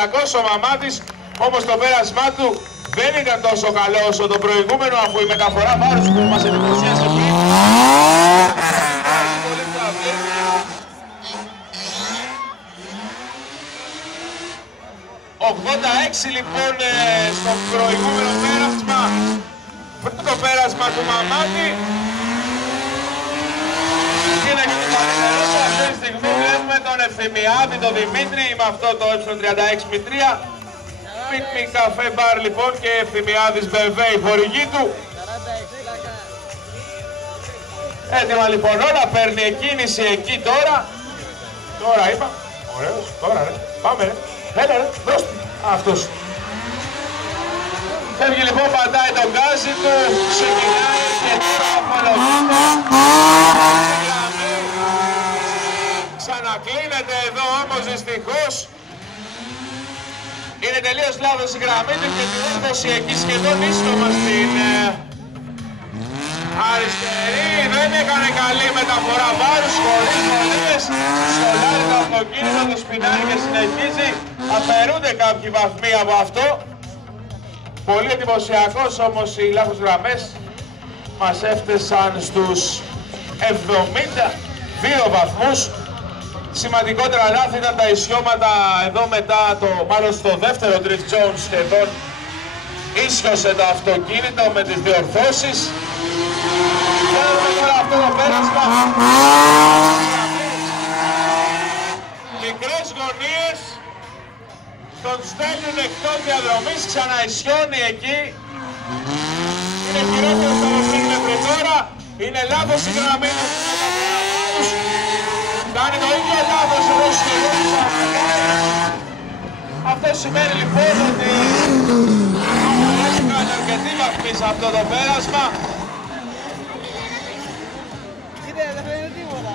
Ο Μαμάτης, όμως το πέρασμά του δεν ήταν τόσο καλό όσο το προηγούμενο, αφού η μεταφορά βάρους που μας εντυπωσίασε πριν. 86 λοιπόν στο προηγούμενο πέρασμα, πρώτο πέρασμα του Μαμάτη. Είναι και το παρελθόν, αυτή τη στιγμή βλέπουμε τον Ευθυμιάδη, τον Δημήτρη, με αυτό το E36 Πιτμι καφέ μπαρ λοιπόν και Ευθυμιάδης BMW η χορηγή του. Έτοιμα λοιπόν όλα, παίρνει εκκίνηση εκεί τώρα. Τώρα είπα, ωραίος, τώρα ρε, πάμε ρε, έλα ρε, δώστε, αυτός. Φεύγει λοιπόν, πατάει τον γκάζι του, ξεκινάει και τώρα απολογείται. Ξανακλίνεται εδώ όμως δυστυχώς. Είναι τελείως λάθος η γραμμή του και την έδωση εκεί σχεδόν ίστομα στην αριστερή. Δεν έκανε καλή μεταφορά βάρους, χωρίς βολές. Σχολάρει το αυτοκίνητο, το σπινάρει και συνεχίζει. Αφαιρούνται κάποιοι βαθμοί από αυτό. Πολύ εντυπωσιακός όμως οι λάθος γραμμές μας έφτασαν στους 72 βαθμούς. Σημαντικότερα λάθη ήταν τα ισιώματα εδώ μετά μάλλον στο δεύτερο drift zone σχεδόν ίσιοσε το αυτοκίνητο με τις διορθώσεις. Θέλουμε τώρα αυτό το πέρασμα. Μικρές γωνίες, τον στέλνουν εκτός διαδρομής, ξαναισιώνει εκεί. Είναι χειρότερο στο μοσύνη μέχρι τώρα, είναι λάθος η γραμμή του. Κάνει το ίδιο λάθος εδώ σχεδόν. Αυτό σημαίνει λοιπόν ότι έχει κάνει αρκετή βαθμή σε αυτό το πέρασμα. Κοίτα, δεν φαίνεται τίποτα.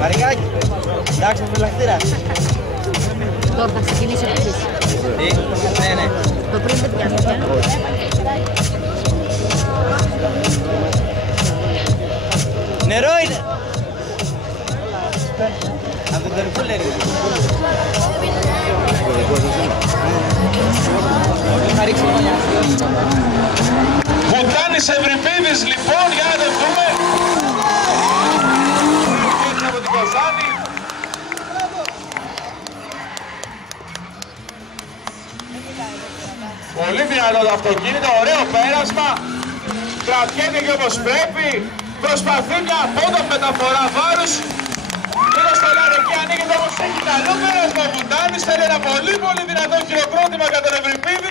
Μαρικάκι, εντάξει, φυλακτήρα. Τώρα θα ξεκινήσει ο Πέτρης. Τι, ναι. Το πριν δεν πιάνει. Νερό είναι. Από τον τερκούλερ. Θα ρίξει μόνια. Βουτάνης Ευρυπίδης λοιπόν, για να το δούμε. Από την Κοζάνη. Πολύ δυνατό το αυτοκίνητο, ωραίο πέρασμα. Κρατιέται και όπως πρέπει. Προσπαθεί μια απότομη μεταφορά βάρους. Λίγο στο λάδι εκεί ανοίγεται όμως έχει καλό πέρασμα ο Βουτάνης. Θέλει ένα πολύ δυνατό χειροκρότημα για τον Ευρυπίδη.